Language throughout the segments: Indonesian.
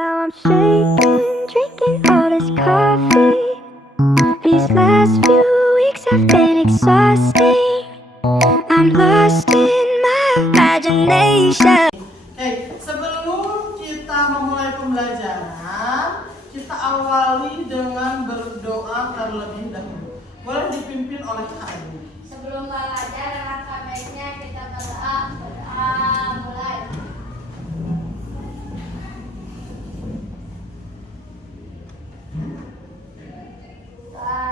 Now I'm shaking, drinking all this coffee. These last few weeks have been exhausting. I'm lost in my imagination. Sebelum kita memulai pembelajaran, kita awali dengan berdoa terlebih dahulu. Boleh dipimpin oleh Kak Ibu. Sebelum belajar, langkah baiknya kita berdoa mulai.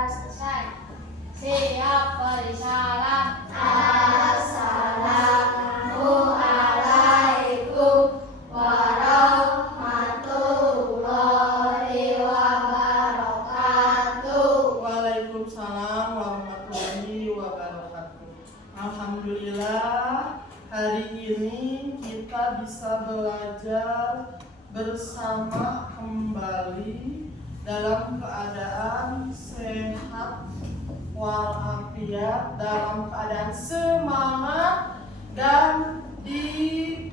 Selesai. Siap beri salam. Assalamualaikum warahmatullahi wabarakatuh. Waalaikumsalam warahmatullahi wabarakatuh. Alhamdulillah, hari ini kita bisa belajar bersama kembali dalam keadaan sehat walafiat, dalam keadaan semangat dan di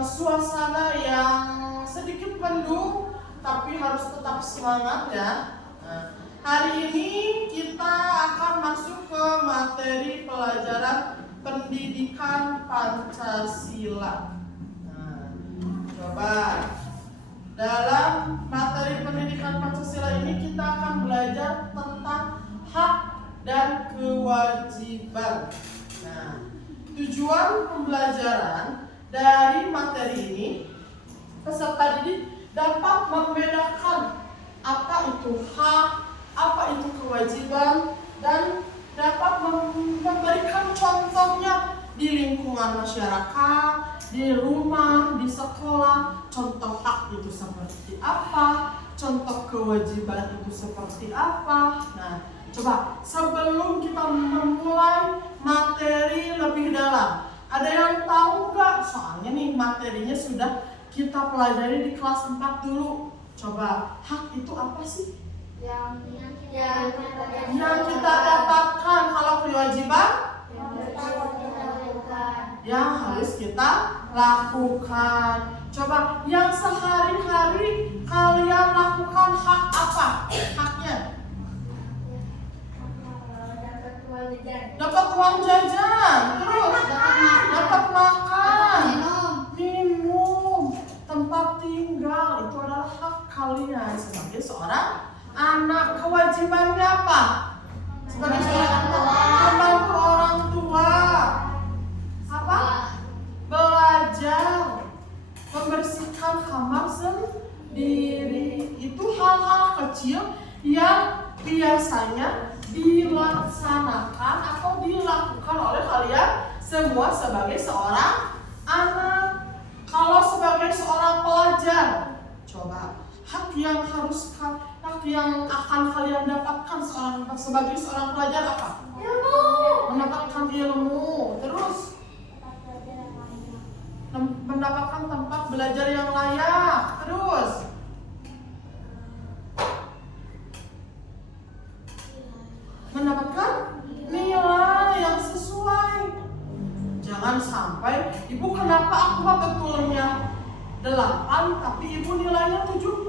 suasana yang sedikit mendung tapi harus tetap semangat ya. Hari ini kita akan masuk ke materi pelajaran pendidikan Pancasila. Coba dalam materi pendidikan Pancasila ini kita akan belajar tentang hak dan kewajiban. Tujuan pembelajaran dari materi ini, peserta didik dapat membedakan apa itu hak, apa itu kewajiban, dan dapat memberikan contohnya di lingkungan masyarakat, di rumah, di sekolah. Contoh hak itu seperti apa, contoh kewajiban itu seperti apa. Coba sebelum kita memulai materi lebih dalam, ada yang tahu nggak? Soalnya nih materinya sudah kita pelajari di kelas 4 dulu. Coba, hak itu apa sih? Yang kita dapatkan. Kalau kewajiban? Yang harus kita lakukan. Coba, yang sehari-hari kalian lakukan hak apa? Haknya? Dapat uang jajan, terus dapat makan, minum, tempat tinggal. Itu adalah hak kalian sebagai seorang anak. Kewajibannya apa? Sebagai seorang membantu orang tua. Apa? Belajar, membersihkan kamar sendiri. Itu hal-hal kecil yang biasanya dilaksanakan atau dilakukan oleh kalian semua sebagai seorang anak. Kalau sebagai seorang pelajar, coba hak yang akan kalian dapatkan sebagai seorang pelajar apa? Ilmu. Mendapatkan ilmu, terus mendapatkan tempat belajar yang layak, terus mendapatkan nilai yang sesuai. Jangan sampai, ibu kenapa aku mah betulnya 8 tapi ibu nilainya 70.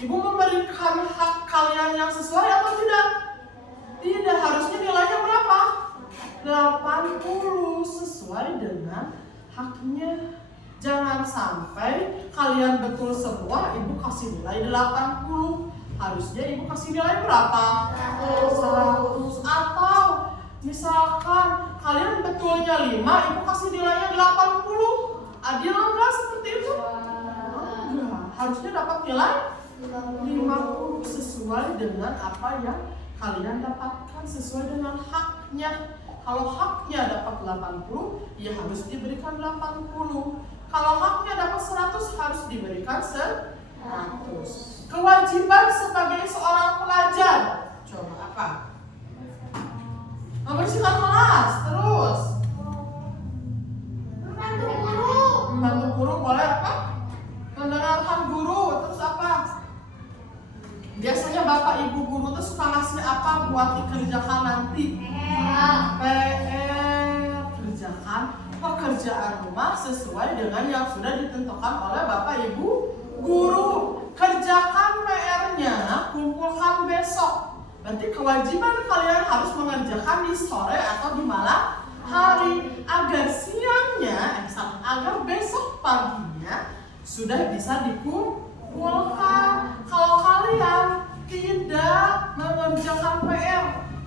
Ibu memberikan hak kalian yang sesuai atau tidak? Tidak, harusnya nilainya berapa? 80 sesuai dengan haknya. Jangan sampai kalian betul semua, ibu kasih nilai 80. Harusnya ibu kasih nilai berapa? 100. Atau misalkan kalian betulnya 5, ibu kasih nilainya 80. Adil enggak seperti itu? Enggak. Harusnya dapat nilai 50 sesuai dengan apa yang kalian dapatkan, sesuai dengan haknya. Kalau haknya dapat 80, ya harus diberikan 80. Kalau haknya dapat 100, harus diberikan 100. Kewajiban sebagai seorang pelajar, coba apa? Membersihkan kelas, terus membantu guru boleh apa? Mendengarkan guru, terus apa? Biasanya bapak ibu guru tuh suka ngasih apa buat dikerjakan nanti? PR, kerjakan pekerjaan rumah sesuai dengan yang sudah ditentukan oleh Bapak Ibu guru. Kerjakan PR-nya, kumpulkan besok. Berarti kewajiban kalian harus mengerjakan di sore atau di malam hari agar siangnya, agar besok paginya sudah bisa dikumpulkan. Kalau kalian tidak mengerjakan PR,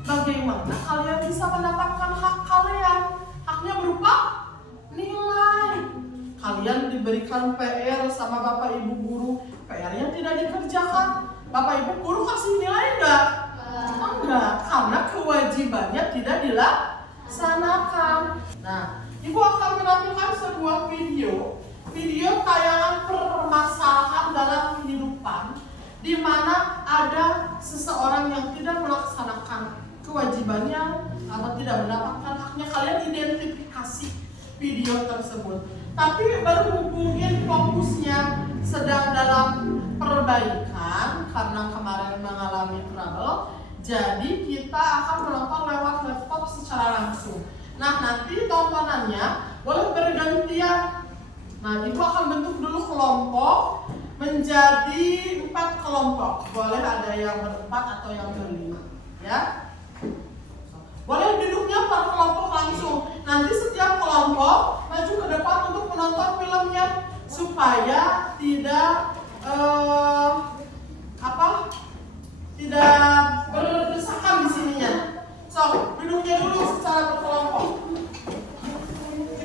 bagaimana kalian bisa mendapatkan hak kalian? Haknya berupa nilai. Kalian diberikan PR sama Bapak Ibu guru, PR-nya tidak dikerjakan. Bapak Ibu guru kasih nilai enggak? Enggak, karena kewajibannya tidak dilaksanakan. Nah, Ibu akan menampilkan sebuah video tayangan permasalahan dalam kehidupan di mana ada seseorang yang tidak melaksanakan kewajibannya atau tidak mendapatkan haknya. Kalian identifikasi video tersebut. Tapi berhubungin fokusnya sedang dalam perbaikan karena kemarin mengalami trouble. Jadi kita akan menonton lewat laptop secara langsung. Nah, nanti tontonannya boleh bergantian. Nah, Ibu akan bentuk dulu kelompok menjadi 4 kelompok. Boleh ada yang ber-4 atau yang ber-5, ya. Boleh duduknya per kelompok langsung. Nanti setiap kelompok maju ke depan untuk menonton filmnya supaya tidak tidak berdesakan di sininya. So, duduknya dulu secara berkelompok.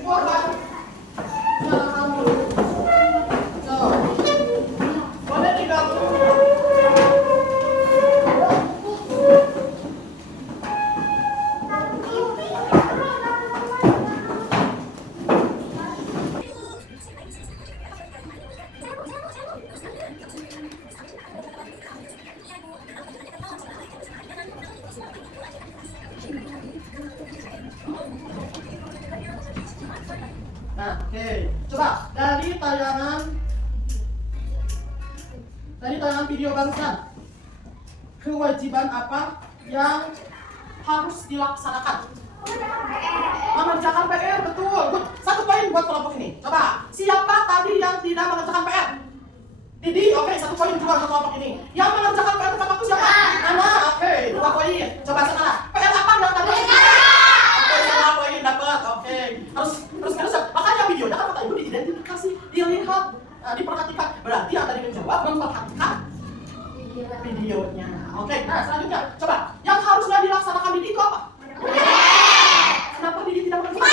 Ibu akan nyalakan dulu. So, boleh digabung. Nah, oke. Coba dari tayangan video barusan, kewajiban apa yang harus dilaksanakan? Mengerjakan PR, betul. Good. 1 poin buat kelompok ini. Coba, siapa tadi yang tidak mengerjakan PR? Didi, oke, 1 poin juga untuk kelompok ini. Yang mengerjakan PR tepat waktu siapa? Nana, oke, 2 poin. Coba sekarang, PR apa yang tadi? Oke, 2 poin dapat, oke. Terus, makanya videonya kan kata Ibu diidentifikasi, dilihat, diperhatikan. Berarti yang tadi menjawab memperhatikan videonya. Oke, nah selanjutnya, coba, yang harusnya dilaksanakan Didi itu apa? Kenapa Didi tidak mengerjakan?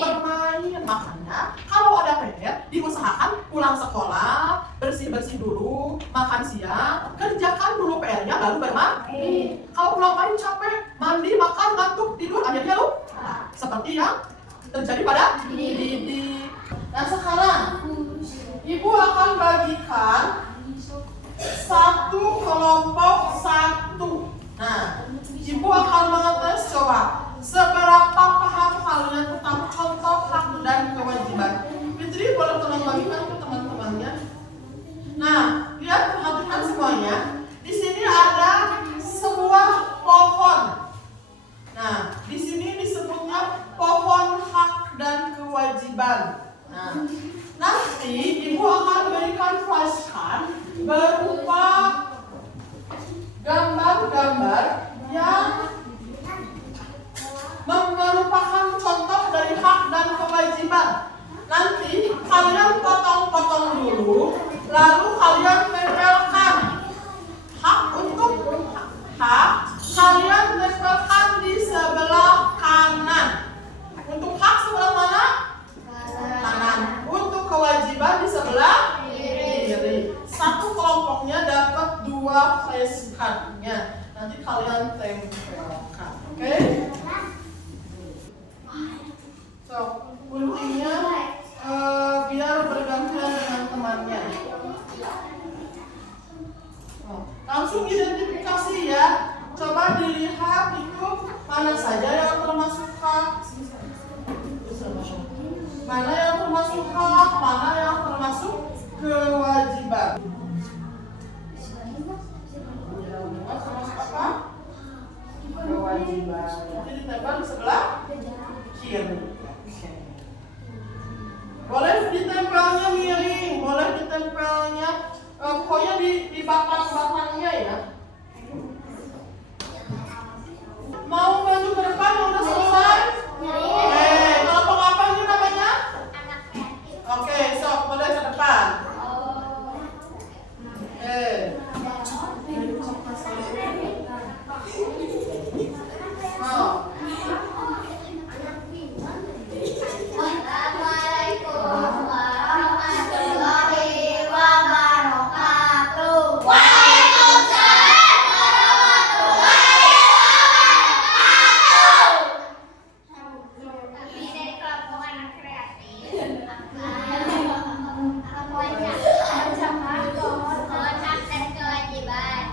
Bermain. Makanya kalau ada PR, diusahakan pulang sekolah, bersih-bersih dulu, makan siang, kerjakan dulu PR-nya baru bermain. Kalau pulang main capek, mandi, makan, ngantuk, tidur, akhirnya lupa. Seperti yang terjadi pada Didi. Nah sekarang Ibu akan bagikan 1 kelompok 1. Nah, Ibu akan mengetes, coba seberapa paham kalian tentang contoh hak dan kewajiban. Fitri boleh tolong bagikan ke teman-temannya. Nah, lihat, perhatikan semuanya. Di sini ada sebuah pohon. Nah, di sini disebutnya pohon hak dan kewajiban. Nah, nanti Ibu akan berikan flashcard berupa gambar-gambar yang merupakan contoh dari hak dan kewajiban. Nanti kalian potong-potong dulu, lalu kalian tempelkan hak untuk hak, kalian tempelkan di sebelah kanan. Untuk hak sebelah mana? Kanan. Untuk kewajiban di sebelah kiri. 1 kelompoknya dapat 2 flashcard-nya. Nanti kalian tempelkan, oke? So, kuncinya biar bergantian dengan temannya. Langsung identifikasi ya. Coba dilihat itu mana saja yang termasuk hak, mana yang termasuk hak, mana yang termasuk kewajiban. Termasuk apa? Kewajiban. Jadi ditempel di sebelah kiri. Pokoknya di batang-batangnya ya. Mau maju ke depan yang udah selesai? Kalau pengapa ini namanya? Oke, sok boleh ke depan. Assalamualaikum warahmatullahi wabarakatuh. Waalaikumsalam warahmatullahi wabarakatuh. Kami dari kelompok anak kreatif hak dan kewajiban.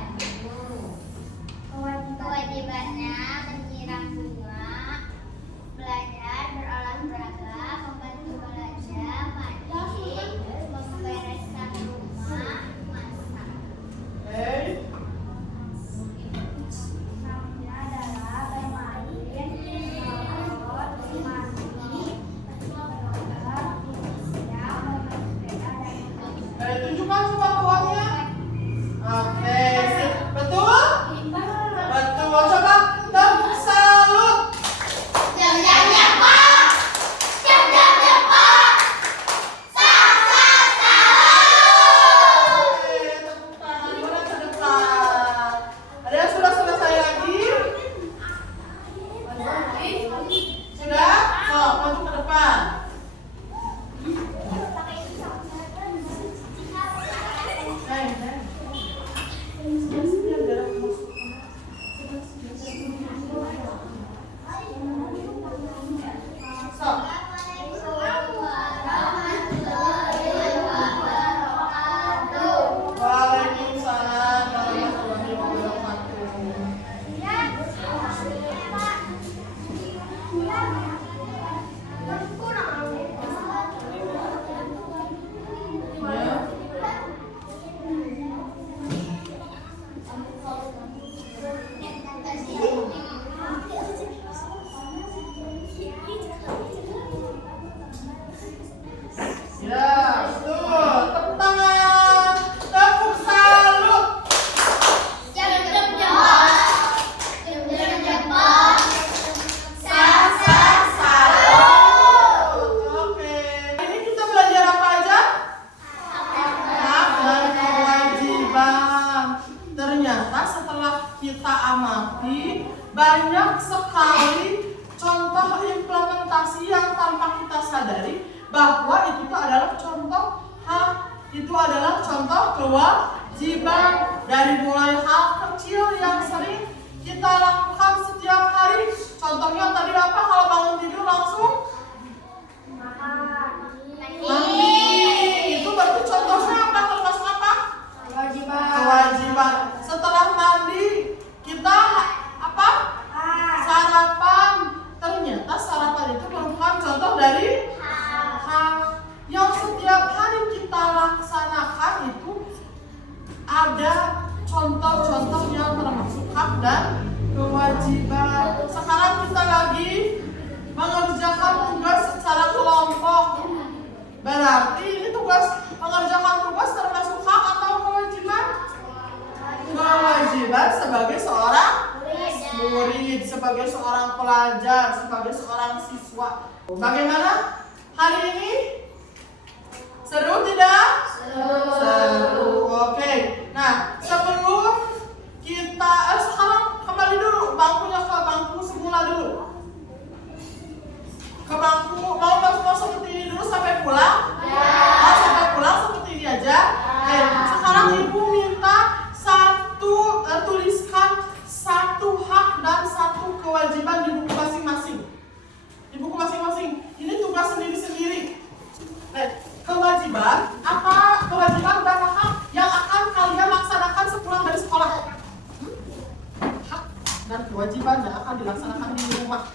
Kewajibannya menyiram bunga, belajar berolahraga, membantu belajar, mandi, membereskan rumah, masak. Namanya adalah bermain, melawat, mandi, berolahraga, siap, bersepeda, dan Tunjukkan coba uangnya. Oke, sip. Betul? Betul. Coba tepuk salut. Jam-jamnya Pak, jam-jamnya Pak, Oke, tepuk tangan. Boleh ke depan. Ada yang sudah selesai lagi? Sudah? Oh, maju ke depan. Waalaikumsalam warahmatullahi wabarakatuh. Ya, betul. Tepuk tangan. Tepuk salut. Oke. Ini kita belajar apa aja? Hak dan kewajiban. Ternyata setelah kita amati, banyak sekali contoh implementasi yang tanpa kita sadari bahwa itu adalah contoh hak, itu adalah contoh kewajiban. Dari mulai hal kecil yang sering kita lakukan setiap hari. Contohnya tadi apa? Kalau bangun tidur langsung mandi. Itu berarti contohnya apa? Termasuk apa? Kewajiban. Setelah mandi kita apa? Sarapan. Ternyata sarapan itu merupakan contoh dari hak yang setiap hari kita laksanakan. Itu ada contoh-contoh yang termasuk hak dan kewajiban. Sekarang kita lagi mengerjakan tugas secara kelompok. Berarti ini tugas mengerjakan tugas termasuk hak atau kewajiban? Kewajiban sebagai seorang murid, sebagai seorang pelajar, sebagai seorang siswa. Bagaimana hari ini? Seru tidak? Seru. Oke. Nah, sebelum kita sekarang kembali dulu bangkunya ke bangku semula dulu. Ke bangku mau seperti ini dulu sampai pulang? Oh, sampai pulang seperti ini aja. Oke. Sekarang ibu minta tuliskan satu hak dan satu kewajiban di buku masing-masing. Di buku masing-masing. Ini tugas sendiri-sendiri. Kewajiban, apa kewajiban dan hak yang akan kalian laksanakan sepulang dari sekolah? Hak dan kewajiban yang akan dilaksanakan di rumah.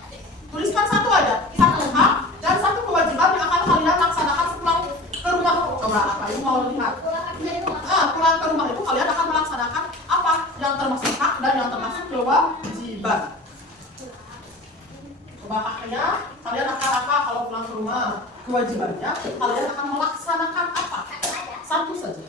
Tuliskan satu aja, satu hak dan satu kewajiban yang akan kalian laksanakan sepulang ke rumah. Coba apa? Ibu mau lihat. Pulang ke rumah itu kalian akan melaksanakan apa yang termasuk hak dan yang termasuk kewajiban. Coba haknya kalian akan apa kalau pulang ke rumah? Kewajibannya kalian akan melaksanakan apa? Satu saja.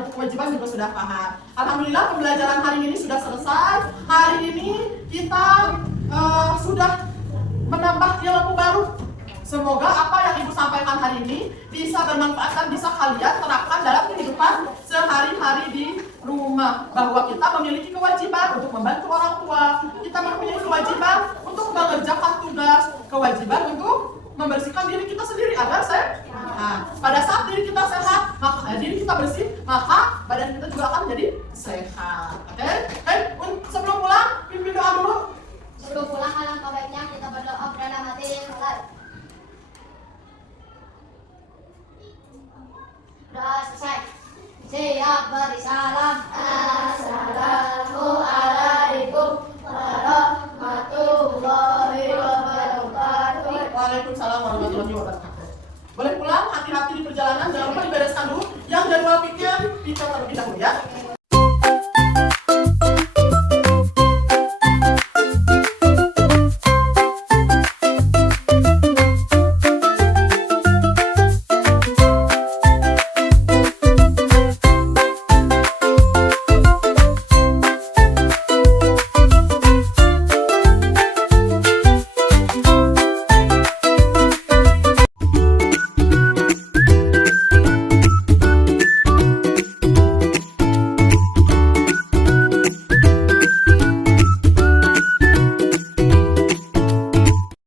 itu kewajiban juga sudah paham. Alhamdulillah pembelajaran hari ini sudah selesai. Hari ini kita sudah menambah ilmu baru. Semoga apa yang Ibu sampaikan hari ini bisa bermanfaat dan bisa kalian terapkan dalam kehidupan sehari-hari di rumah. Bahwa kita memiliki kewajiban untuk membantu orang tua, kita mempunyai kewajiban untuk mengerjakan tugas, kewajiban untuk membersihkan diri kita sendiri agar sehat. Nah, pada saat diri kita sehat, maka diri kita bersih, maka badan kita juga akan menjadi sehat. Oke? Sebelum pulang, pimpin doa dulu. Sebelum pulang, alangkah baiknya kita berdoa dalam hati yang halal. Doa selesai. Siap beri salam. Assalamualaikum warahmatullahi wabarakatuh. Waalaikumsalam warahmatullahi wabarakatuh. Boleh pulang, hati-hati di perjalanan, jangan lupa dibereskan dulu. Yang jadwal pikir terlebih dahulu ya.